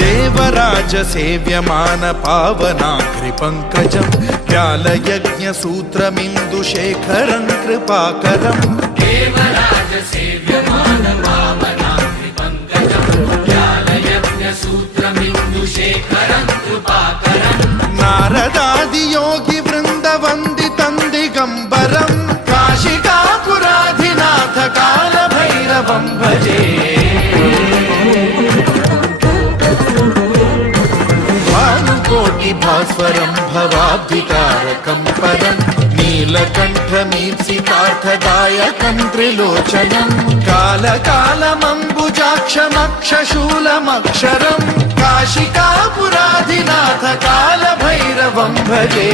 देवराज सेव्यमान पावनाग्रि पंकजं व्यालयज्ञ सूत्रमिन्दुशेखरं कृपाकरं देवराज सेव्यमान पावनाग्रि पंकजं व्यालयज्ञ सूत्रमिन्दुशेखरं कृपाकरं नारदादि योगी वृंद वंदितं दिगंबरं काशिकापुराधिनाथ काल भैरवं भजे भानुकोटि भास्वरं भवाब्धितारकं परं नीलकण्ठमीप्सितार्थदायकं त्रिलोचनं कालकालमम्बुजाक्षमक्षशूलमक्षरं काशिकापुराधिनाथ काल भैरवं भजे।